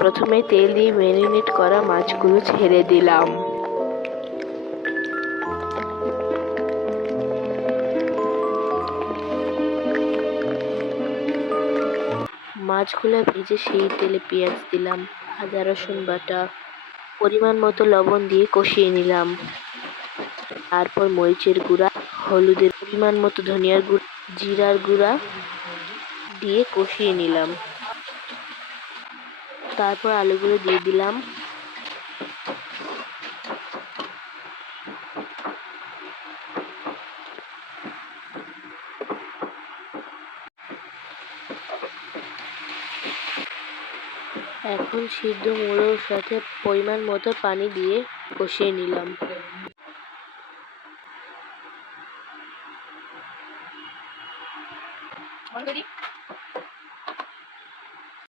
প্রথমে তেল দিয়ে ম্যারিনেট করা মাছগুলো ছেড়ে দিলাম। মাছগুলো ভেজে সেই তেলে পেঁয়াজ দিলাম, আদা রসুন বাটা, পরিমাণ মতো লবণ দিয়ে কষিয়ে নিলাম। তারপর মরিচের গুঁড়া, হলুদের পরিমাণ মতো, ধনিয়ার গুঁড়া, জিরার গুঁড়া দিয়ে কষিয়ে নিলাম। তারপর আলুগুলো দিয়ে দিলাম। এখন সিদ্ধ মূলোর সাথে পরিমাণ মতো পানি দিয়ে কষিয়ে নিলাম।